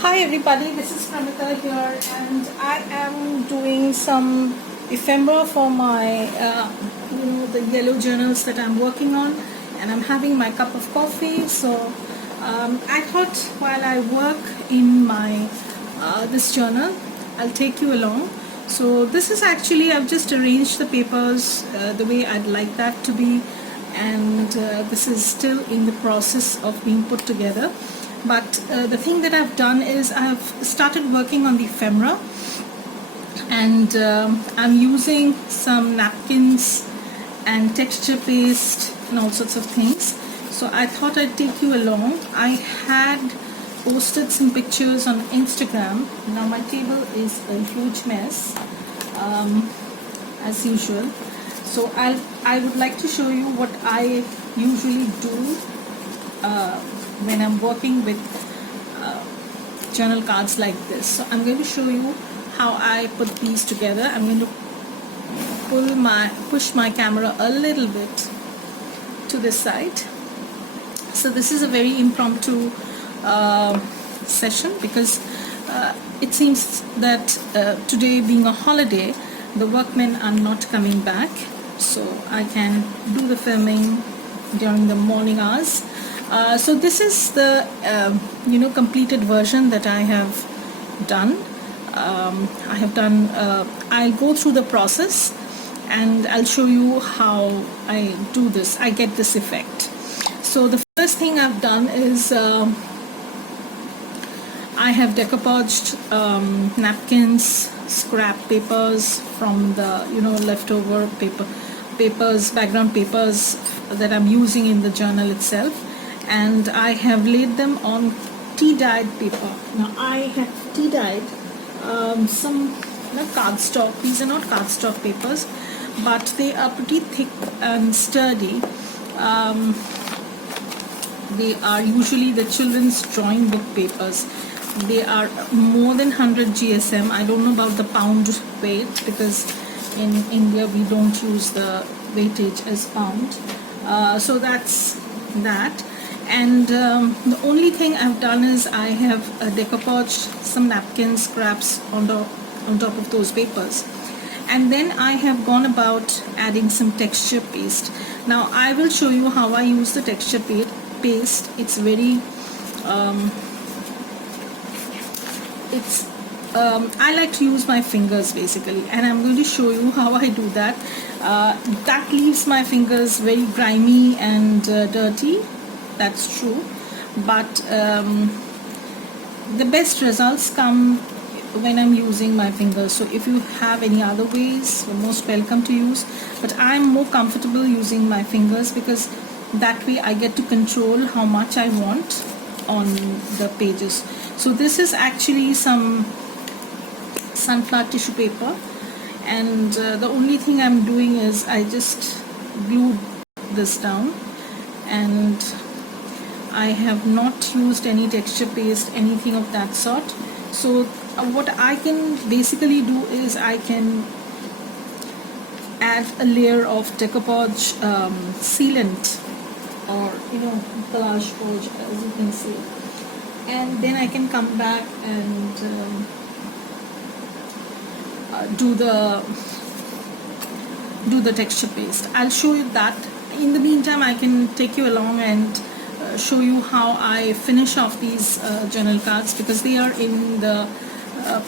Hi everybody, this is Pramita here, and I am doing some ephemera for my, the yellow journals that I'm working on, and I'm having my cup of coffee. So I thought while I work in my this journal, I'll take you along. So this is actually, I've just arranged the papers the way I'd like that to be, and this is still in the process of being put together. But the thing that I've done is I've started working on the ephemera, and I'm using some napkins and texture paste and all sorts of things. So I thought I'd take you along. I had posted some pictures on Instagram. Now my table is a huge mess, as usual. So I would like to show you what I usually do when I'm working with journal cards like this. So I'm going to show you how I put these together. I'm going to push my camera a little bit to this side. So this is a very impromptu session because it seems that today being a holiday, the workmen are not coming back, so I can do the filming during the morning hours. So this is the completed version that I have done. I'll go through the process and I'll show you how I do this. I get this effect. So the first thing I've done is I have decoupaged napkins, scrap papers from the leftover papers, background papers that I'm using in the journal itself, and I have laid them on tea-dyed paper. Now I have tea-dyed some cardstock. These are not cardstock papers, but they are pretty thick and sturdy. They are usually the children's drawing book papers. They are more than 100 GSM. I don't know about the pound weight because in India we don't use the weightage as pound. So that's that. And the only thing I've done is I have decoupaged some napkin scraps on top of those papers, and then I have gone about adding some texture paste. Now I will show you how I use the texture paste. It's very I like to use my fingers basically, and I'm going to show you how I do that. That leaves my fingers very grimy and dirty. That's true, but the best results come when I'm using my fingers. So if you have any other ways, you're most welcome to use, but I'm more comfortable using my fingers because that way I get to control how much I want on the pages. So this is actually some sunflower tissue paper, and the only thing I'm doing is I just glued this down, and I have not used any texture paste, anything of that sort. So what I can basically do is I can add a layer of decoupage sealant, or collage forge, as you can see, and then I can come back and do the texture paste. I'll show you that. In the meantime, I can take you along and show you how I finish off these journal cards, because they are in the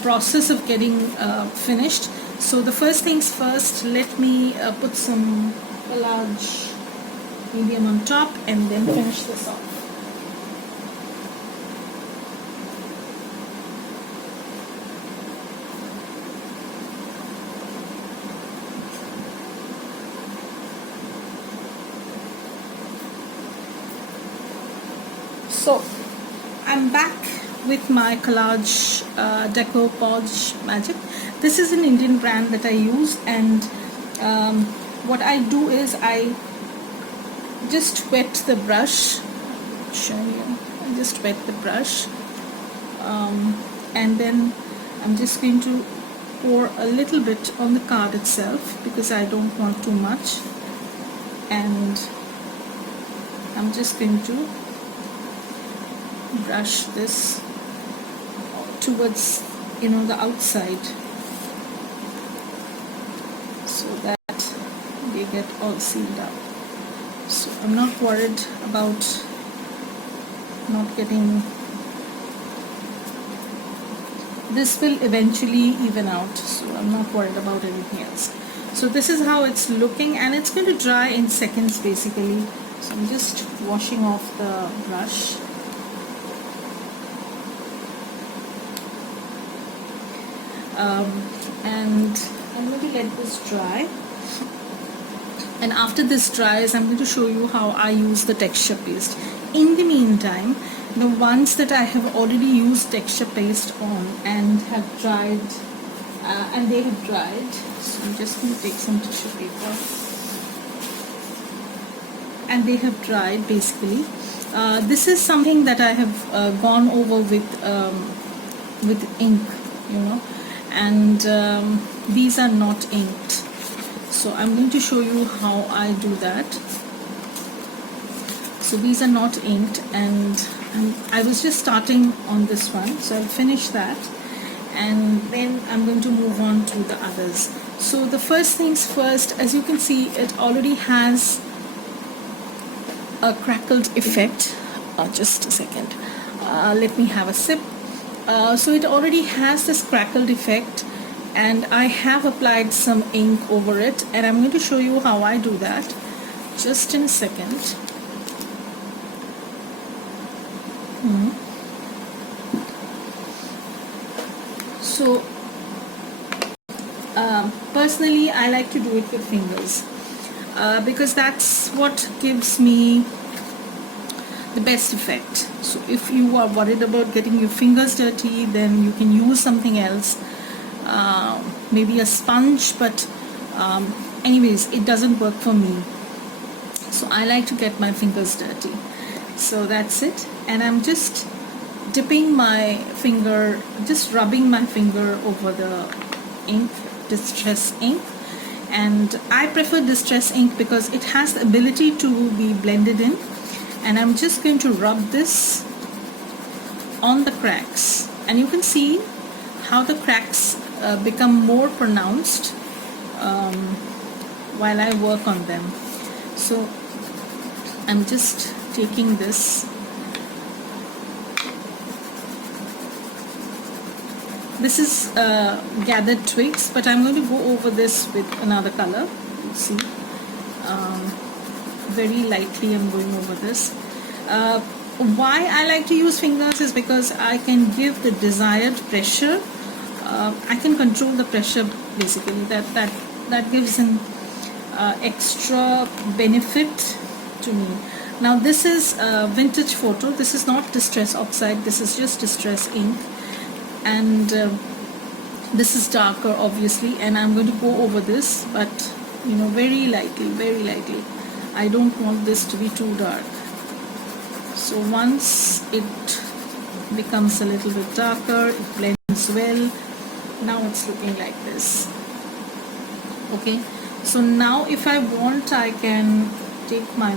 process of getting finished. So the first things first, let me put some collage medium on top and then finish this off. So I'm back with my collage decoupage magic. This is an Indian brand that I use, and what I do is I just wet the brush. Show you. I just wet the brush, and then I'm just going to pour a little bit on the card itself because I don't want too much, and I'm just going to brush this towards, you know, the outside, so that they get all sealed up. So I'm not worried about not getting, this will eventually even out, so I'm not worried about anything else. So this is how it's looking, and it's going to dry in seconds basically. So I'm just washing off the brush. And I'm going to let this dry, and after this dries I'm going to show you how I use the texture paste. In the meantime, the ones that I have already used texture paste on and have dried, and they have dried, so I'm just going to take some tissue paper, and they have dried basically. This is something that I have gone over with ink, you know, and these are not inked, so I'm going to show you how I do that. So these are not inked, and I was just starting on this one, so I'll finish that, and then I'm going to move on to the others. So the first things first, as you can see, it already has a crackled effect. Just a second, let me have a sip. So it already has this crackled effect, and I have applied some ink over it, and I'm going to show you how I do that just in a second. So personally I like to do it with fingers, because that's what gives me the best effect. So if you are worried about getting your fingers dirty, then you can use something else, maybe a sponge, but anyways, it doesn't work for me. So I like to get my fingers dirty. So that's it, and I'm just dipping my finger, just rubbing my finger over the ink, distress ink. And I prefer distress ink because it has the ability to be blended in, and I'm just going to rub this on the cracks, and you can see how the cracks become more pronounced while I work on them. So I'm just taking this. This is gathered twigs, but I'm going to go over this with another color. You see, very lightly I'm going over this. Why I like to use fingers is because I can give the desired pressure. I can control the pressure basically. That gives an extra benefit to me. Now this is vintage photo. This is not distress oxide. This is just distress ink, and this is darker obviously, and I'm going to go over this, but you know, very lightly, very lightly. I don't want this to be too dark. So once it becomes a little bit darker, it blends well. Now it's looking like this. Okay, so now if I want, I can take my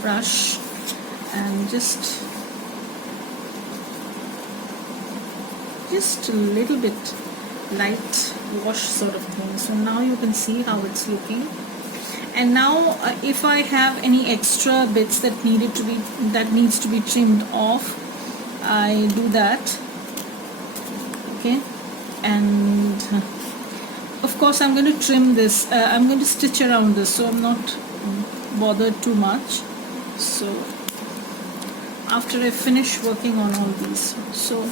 brush and just a little bit light wash sort of thing. So now you can see how it's looking. And now if I have any extra bits that needs to be trimmed off, I do that. Okay, and of course I'm going to trim this. I'm going to stitch around this, so I'm not bothered too much. So after I finish working on all these, so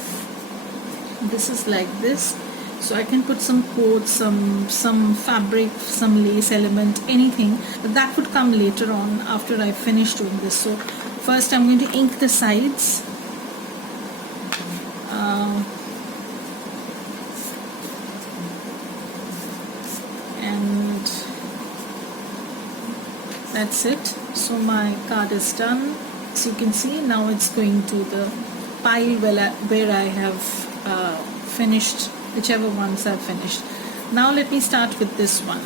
this is like this. So I can put some coat, some fabric, some lace element, anything, but that would come later on after I finish doing this. So first I'm going to ink the sides. And that's it. So my card is done. So you can see now it's going to the pile where I have finished whichever ones I've finished. Now let me start with this one.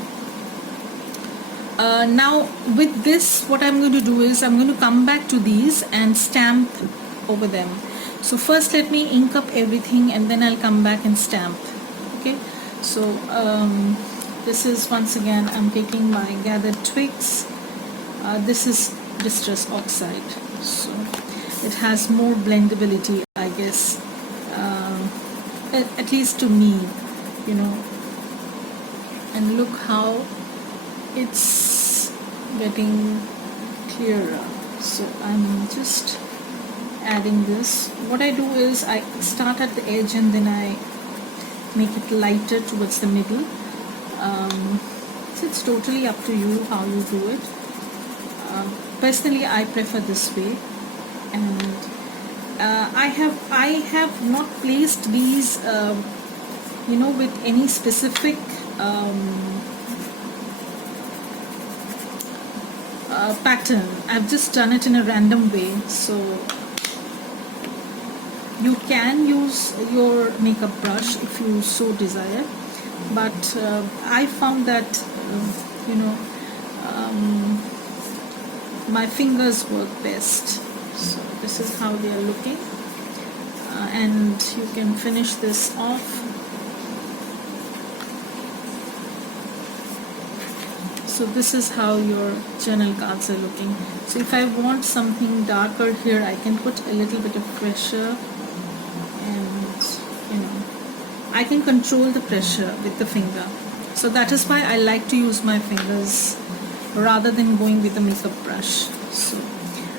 Now with this, what I'm going to do is I'm going to come back to these and stamp over them. So first let me ink up everything and then I'll come back and stamp. Okay, so this is, once again, I'm taking my gathered twigs. This is distress oxide, so it has more blendability, I guess, at least to me, you know. And look how it's getting clearer. So I'm just adding this. What I do is I start at the edge and then I make it lighter towards the middle. So it's totally up to you how you do it. Personally, I prefer this way, and I have not placed these, you know, with any specific pattern. I've just done it in a random way. So you can use your makeup brush if you so desire, but I found that you know, my fingers work best. So this is how they are looking, and you can finish this off. So this is how your journal cards are looking. So if I want something darker here, I can put a little bit of pressure, and you know, I can control the pressure with the finger. So that is why I like to use my fingers rather than going with a makeup brush. So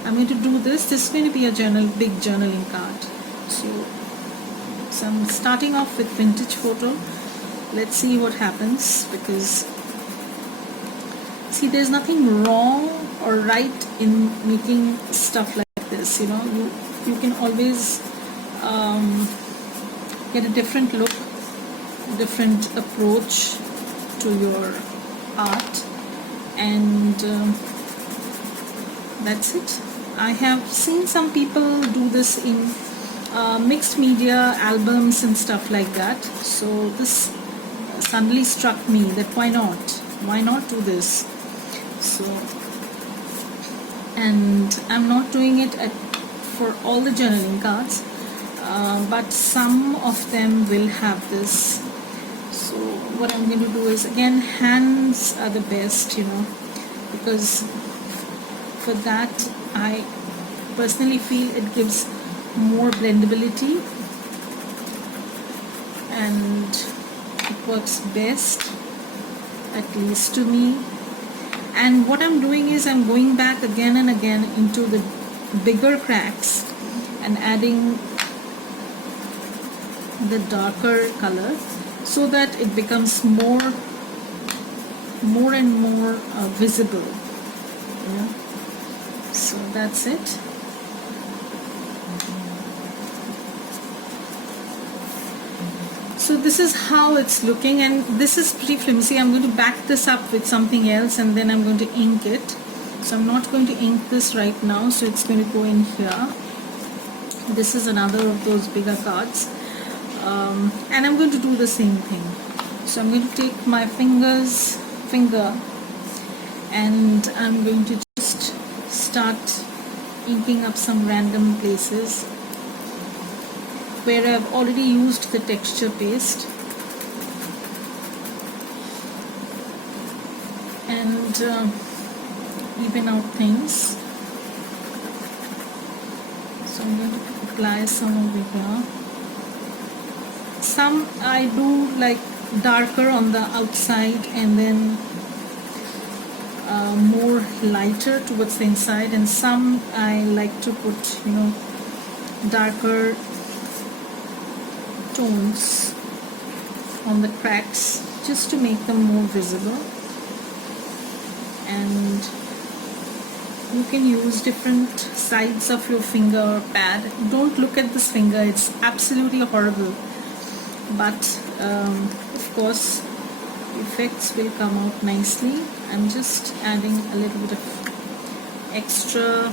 I'm going to do this. This is going to be a big journaling card. So I'm starting off with vintage photo. Let's see what happens, because see, there's nothing wrong or right in making stuff like this. You know, you can always get a different look, different approach to your art, and that's it. I have seen some people do this in mixed media albums and stuff like that. So this suddenly struck me that why not do this? So, and I'm not doing it for all the journaling cards, but some of them will have this. So what I'm going to do is, again, hands are the best, you know, because for that I personally feel it gives more blendability and it works best, at least to me. And what I'm doing is I'm going back again and again into the bigger cracks and adding the darker color so that it becomes more and more visible. Yeah. So that's it. So this is how it's looking, and this is pretty flimsy. I'm going to back this up with something else and then I'm going to ink it. So I'm not going to ink this right now, so it's going to go in here. This is another of those bigger cards, and I'm going to do the same thing. So I'm going to take my finger and I'm going to just start inking up some random places where I've already used the texture paste, and even out things. So I'm going to apply some over here. Some I do like darker on the outside and then more lighter towards the inside, and some I like to put, you know, darker tones on the cracks just to make them more visible. And you can use different sides of your finger or pad. Don't look at this finger, it's absolutely horrible, but of course effects will come out nicely. I'm just adding a little bit of extra.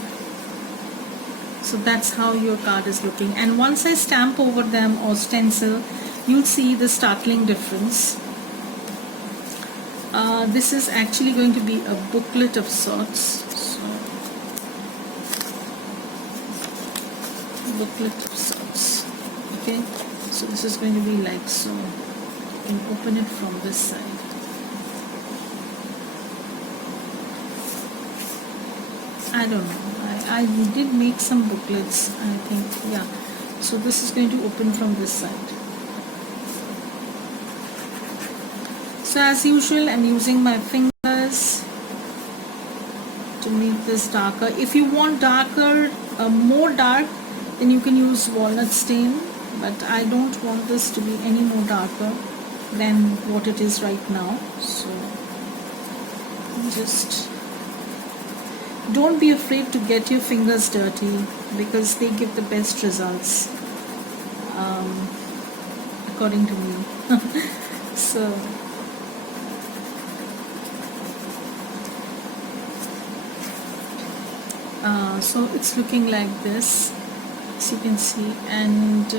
So that's how your card is looking, and once I stamp over them or stencil, you'll see the startling difference. This is actually going to be a booklet of sorts. So booklet of sorts. Okay, so this is going to be like so. You can open it from this side. I don't know. I did make some booklets, I think. Yeah. So this is going to open from this side. So as usual, I'm using my fingers to make this darker. If you want darker, more dark, then you can use walnut stain. But I don't want this to be any more darker than what it is right now. So just don't be afraid to get your fingers dirty, because they give the best results, according to me. So it's looking like this, as you can see, and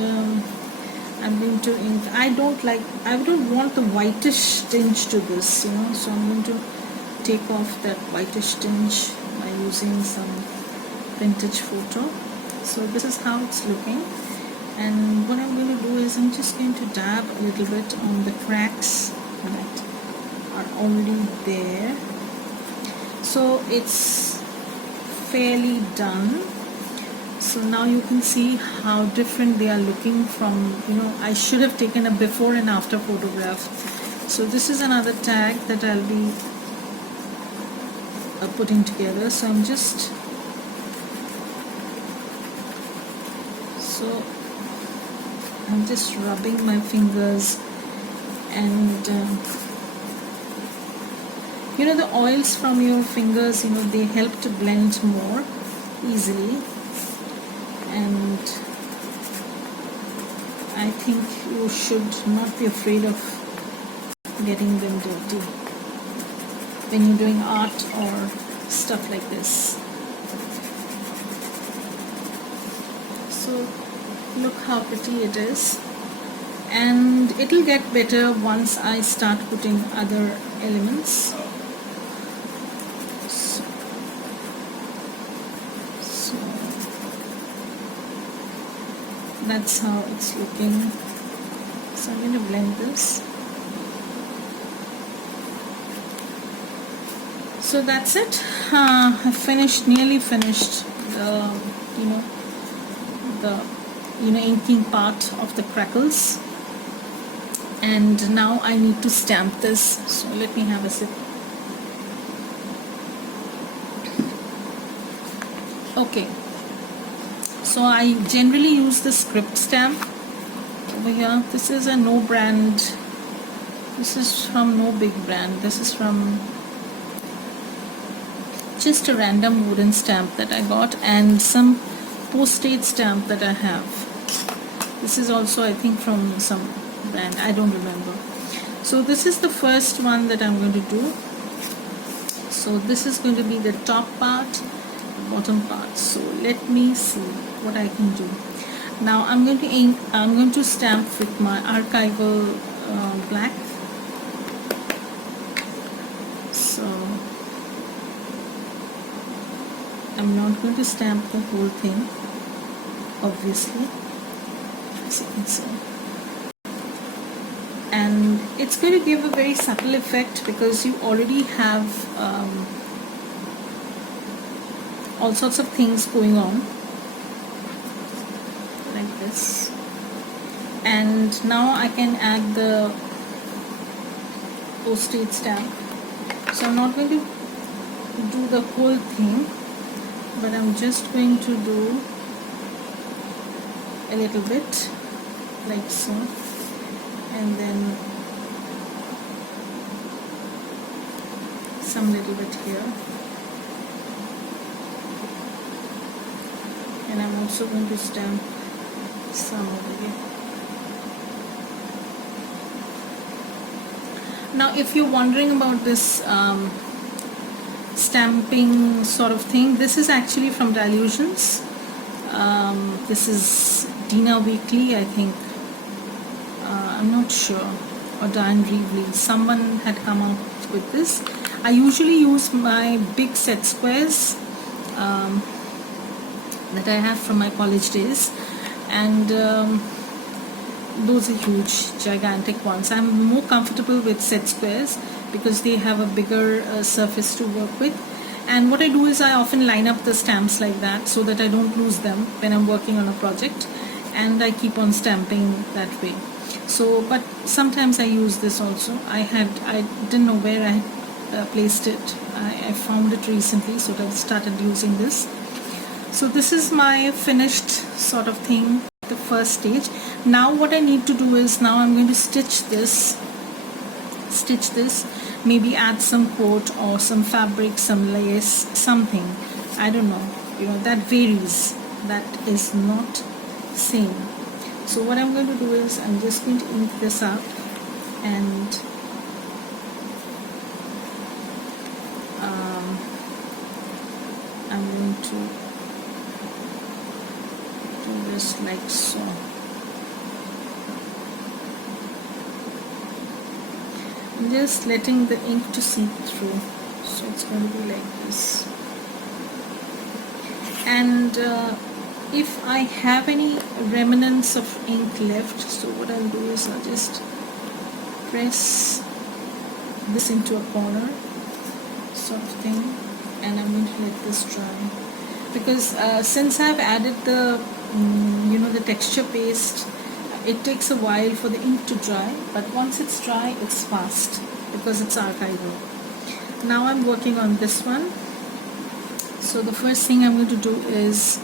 I'm going to ink. I don't want the whitish tinge to this, so I'm going to take off that whitish tinge by using some vintage photo. So this is how it's looking, and what I'm going to do is I'm just going to dab a little bit on the cracks that are already there. So it's fairly done. So now you can see how different they are looking from, I should have taken a before and after photograph. So this is another tag that I'll be putting together. So I'm just rubbing my fingers, and the oils from your fingers, they help to blend more easily, and I think you should not be afraid of getting them dirty when you're doing art or stuff like this. So look how pretty it is, and it'll get better once I start putting other elements. So that's how it's looking. So I'm going to blend this. So that's it. I nearly finished the inking part of the crackles, and now I need to stamp this. So let me have a sip. Okay, so I generally use the script stamp over here. This is a no brand. This is from no big brand. This is from just a random wooden stamp that I got, and some postage stamp that I have. This is also, I think, from some brand, I don't remember. So this is the first one that I'm going to do. So this is going to be the top part, the bottom part. So let me see what I can do. Now I'm going to stamp with my archival black. So I'm not going to stamp the whole thing, obviously, as you can see. And it's going to give a very subtle effect because you already have all sorts of things going on, like this. And now I can add the postage stamp. So I'm not going to do the whole thing, but I'm just going to do a little bit, like so, and then some little bit here, and I'm also going to stamp some over here. Now if you're wondering about this stamping sort of thing, this is actually from Delusions. This is Dina Weekly, I think. I'm not sure, or Diane Reevely. Someone had come up with this. I usually use my big set squares that I have from my college days, and those are huge, gigantic ones. I'm more comfortable with set squares because they have a bigger surface to work with. And what I do is I often line up the stamps like that so that I don't lose them when I'm working on a project, and I keep on stamping that way. So, but sometimes I use this also. I didn't know where I had placed it. I found it recently, so I started using this. So this is my finished sort of thing, the first stage. Now what I need to do is, now I'm going to stitch this, maybe add some quote or some fabric, some lace, something, I don't know, that varies, that is not same. So what I'm going to do is, I'm just going to ink this up, and I'm going to do this like so. I'm just letting the ink to seep through, so it's going to be like this. And if I have any remnants of ink left, so what I'll do is I'll just press this into a corner sort of thing, and I'm going to let this dry, because since I've added the the texture paste, it takes a while for the ink to dry, but once it's dry, it's fast because it's archival. Now I'm working on this one. So the first thing I'm going to do is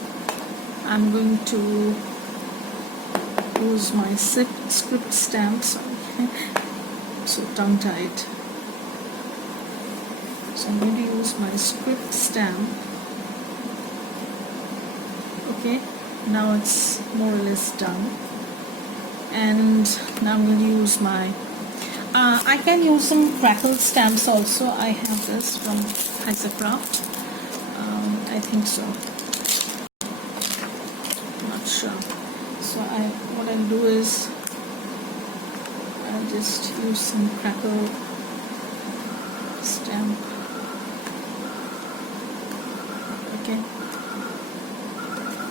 I'm going to use my script stamp. Sorry, so tongue-tied. So I'm going to use my script stamp. Okay, now it's more or less done. And now I'm going to use my I can use some crackle stamps also. I have this from Craft. I think so, not sure. So what I'll do is I'll just use some crackle stamp. Okay,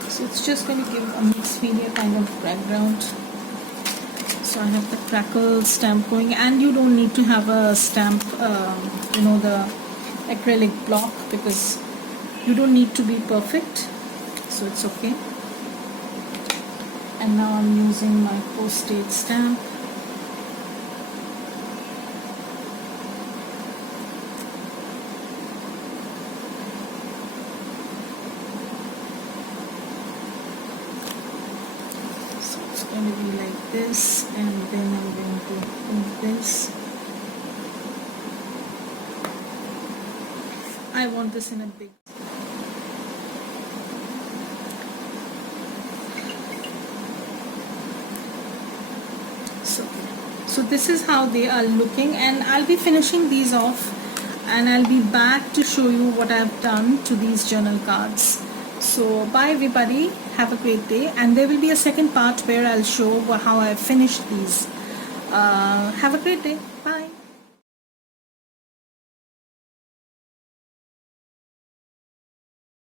so it's just going to give a mixed media kind of background. So I have the crackle stamp going, and you don't need to have a stamp, the acrylic block, because you don't need to be perfect, so it's okay. And now I'm using my post-it stamp. Going to be like this, and then I'm going to do this. I want this in a big. So this is how they are looking, and I'll be finishing these off, and I'll be back to show you what I've done to these journal cards. So bye everybody, have a great day, and there will be a second part where I'll show how I finished these. Have a great day, bye.